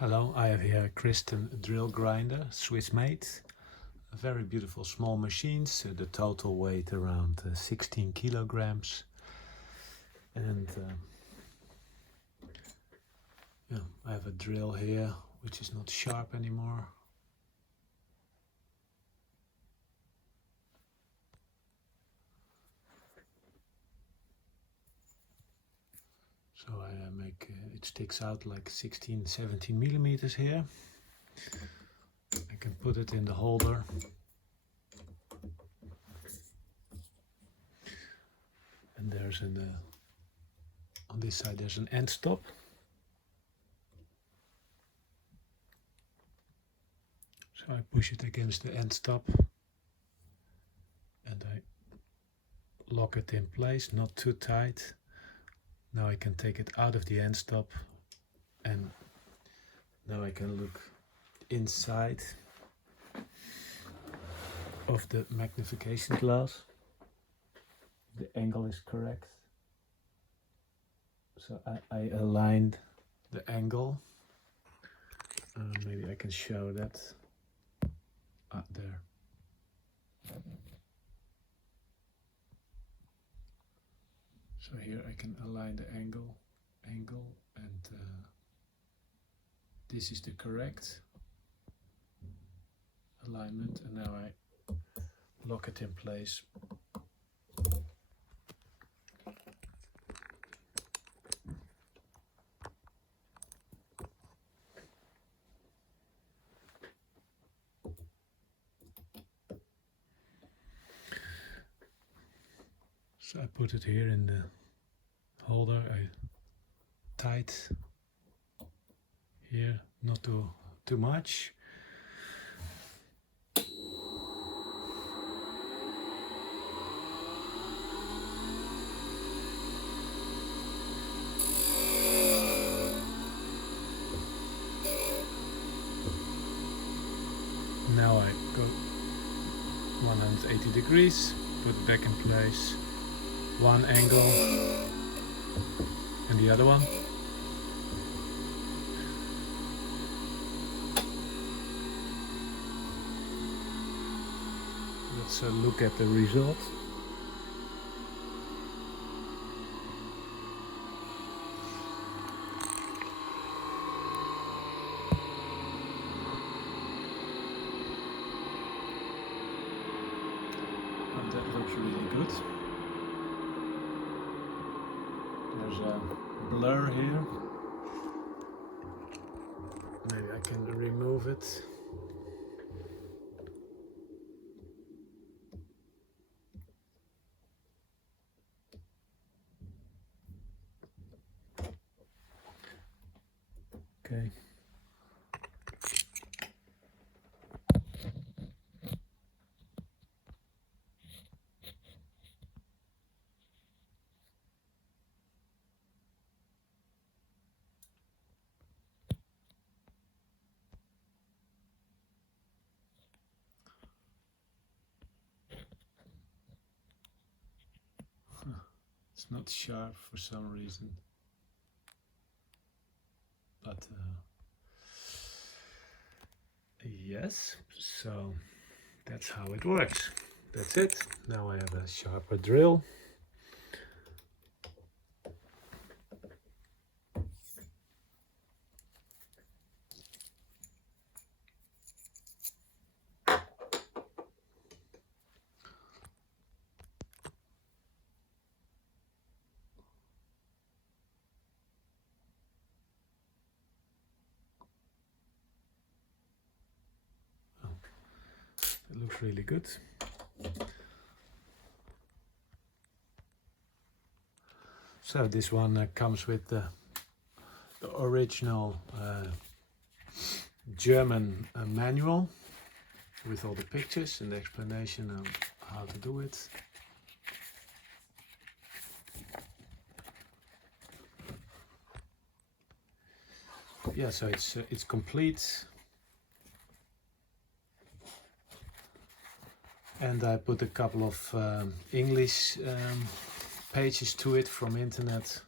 Hello, I have here a Christen drill grinder, Swiss made. Very beautiful small machines, the total weight around 16 kilograms. And yeah, I have a drill here which is not sharp anymore. So I make it sticks out like 16-17 millimeters here. I can put it in the holder. And there's on this side there's an end stop. So I push it against the end stop and I lock it in place, not too tight. Now I can take it out of the end stop and now I can look inside of the magnification glass. The angle is correct. So I aligned the angle. Maybe I can show that. There. So here I can align the angle, and this is the correct alignment, and now I lock it in place. So I put it here in the holder, I tight here, not too much. Now I go 180 degrees, put it back in place. One angle and the other one. Let's look at the result. And that looks really good. There's a blur here. Maybe I can remove it. Okay. It's not sharp for some reason, but yes, so that's how it works. That's it. Now I have a sharper drill. It looks really good. So this one comes with the original German manual with all the pictures and the explanation on how to do it. Yeah, so it's complete. And I put a couple of English pages to it from internet.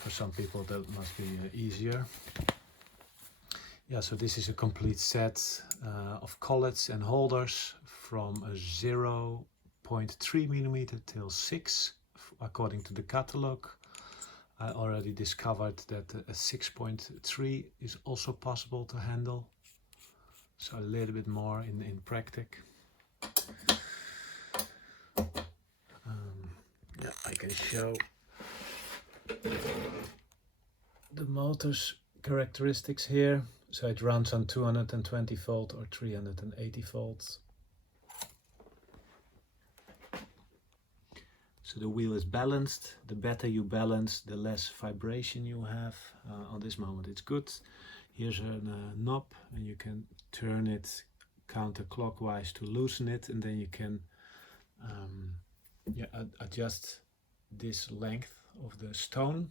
For some people that must be easier. Yeah, so this is a complete set of collets and holders from a 0.3 millimeter till 6 according to the catalog. I already discovered that a 6.3 is also possible to handle, so a little bit more in practice. Yeah, I can show the motor's characteristics here. So it runs on 220 volt or 380 volts. So the wheel is balanced. The better you balance, the less vibration you have. On this moment it's good. Here's a knob, and you can turn it counterclockwise to loosen it, and then you can adjust this length of the stone.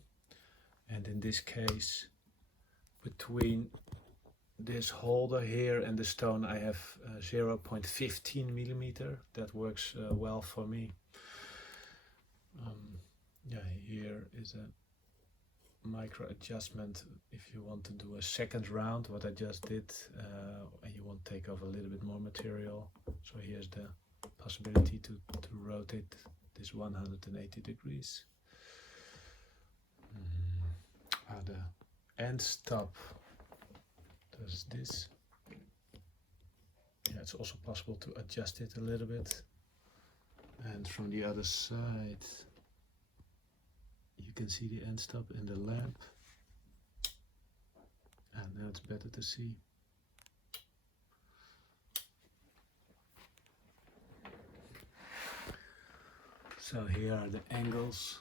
And in this case, between this holder here and the stone, I have 0.15 millimeter. That works well for me. Here is a micro adjustment if you want to do a second round, what I just did, and you want to take off a little bit more material. So here's the possibility to rotate this 180 degrees. The end stop does this. Yeah, it's also possible to adjust it a little bit. And from the other side, you can see the end stop in the lamp. And now it's better to see. So here are the angles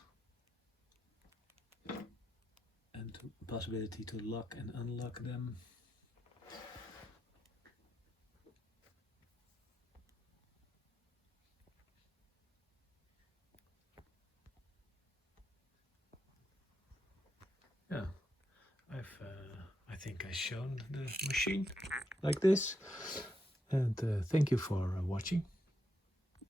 and the possibility to lock and unlock them. Yeah, I think I've shown the machine like this, and thank you for watching.